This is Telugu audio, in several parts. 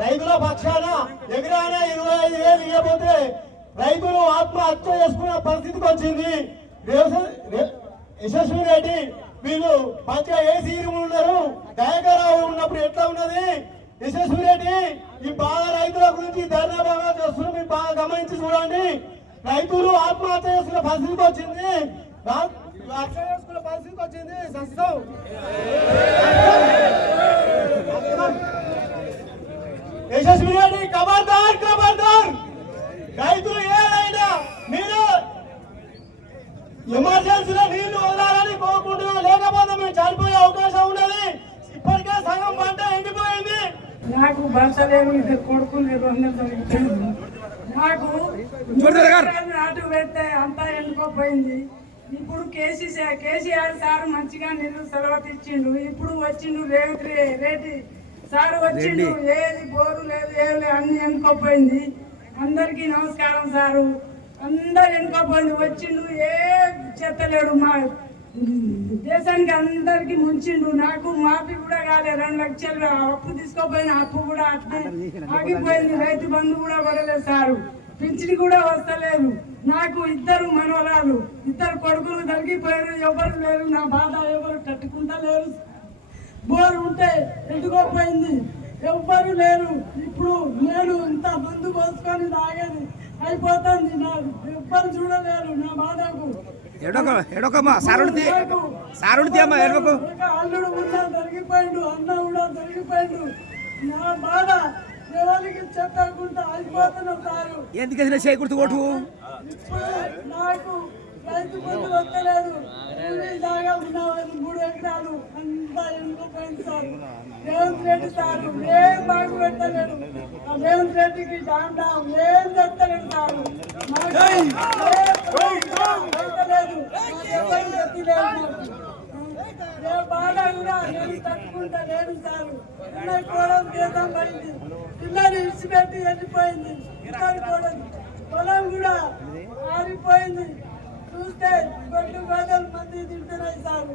రైతుల పక్షాన ఎగిరానే ఇరవై ఐదు వేలు ఇవ్వబోతే రైతులు ఆత్మహత్య చేసుకునే పరిస్థితికి వచ్చింది. యశస్వి రెడ్డి వీళ్ళు మంచిగా ఏసీ ఉన్నారు? దయకరావు ఉన్నప్పుడు ఎట్లా ఉన్నది? యశస్వి రెడ్డి ఈ బాధ రైతుల గురించి ధర్నా బాగా చేస్తున్నారు. మీరు బాగా గమనించి చూడండి. రైతులు ఆత్మహత్య చేసుకునే పరిస్థితికి వచ్చింది. హత్య చేసుకునే పరిస్థితికి వచ్చింది. సస్తం యశస్వి రెడ్డి ఖబర్దార్ ఖబర్దార్ రైతులు ఏదైనా మీరు ఎమర్జెన్సీలో నీళ్ళు వదలాలని కోరుకుంటున్నాం లేకపోతే మేము చనిపోయే అవకాశం ఉన్నది. ఇప్పటికే సగం పంట ఎండిపోయింది. నాకు భర్త లేరు ఇద్దరు కొడుకులు నాకు నాటు పెడితే అంతా ఎండుకోపోయింది ఇప్పుడు కేసీఆర్ కేసీఆర్ సార్ మంచిగా నిన్ను సెలవు ఇచ్చిండు ఇప్పుడు వచ్చిండు రేవంత్ రే- రెడ్డి సార్ వచ్చిండు. ఏది బోరు లేదు ఏది లేదు అన్ని ఎన్నుకోపోయింది. అందరికీ నమస్కారం సారు. అందరు ఎన్నుకోపోయింది. వచ్చిండు ఏ చెత్తలేడు మా దేశానికి అందరికి ముంచిండు. నాకు మాఫీ కూడా కాలే రెండు లక్షలు అప్పు తీసుకోపోయిన అప్పు కూడా అట్నే ఆగిపోయింది. రైతు బంధు కూడా పడలేదు సారు. పింఛన్ కూడా వస్తలేదు. నాకు ఇద్దరు మనవరాలు ఇద్దరు కొడుకులు తగ్గిపోయారు. ఎవరు లేరు నా బాధ ఎవరు తట్టుకుంటా లేరు బోరు ఉంటే ఎండుకోపోయింది ఎవ్వరు లేరు. ఇప్పుడు నేను ఇంత మందు పోసుకొని తాగేది అయిపోతుంది. నాకు ఎవ్వరు చూడలేరు నా బాధకు. ఎడొక ఎడొకమ్మా సారుడిది. సారుడిది అమ్మా ఎడొక ఒక అల్లుడు ఉన్నా దొరికిపోయిండు అన్న కూడా దొరికిపోయిండు నా బాధ ఎవరికి చెప్పకుండా అయిపోతున్నా సారు. ఎందుకు చేయకూడదు ఓటు నాకు రైతు బంధు వస్తలేదు ఇల్లు దాగా ఉన్నామని మూడు ఎకరాలు అంతా ఎండిపోయింది సార్ రేవంత్ రెడ్డి సార్ ఏం బాగు పెట్టలేడు. రేవంత్ రెడ్డికి డామ్ ఏం చెప్తలేడు సార్. బాధ కూడా నేను తట్టుకుంటా లేదు సార్. పిల్లలు కూడా దేశం పడింది ఇచ్చిపెట్టి వెళ్ళిపోయింది. పిల్లలు కూడా పొలం కూడా ఆరిపోయింది. చూస్తే రెండు వందల మంది తింటున్నాయి సార్.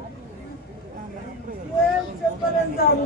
ఏం చెప్పలేదు సార్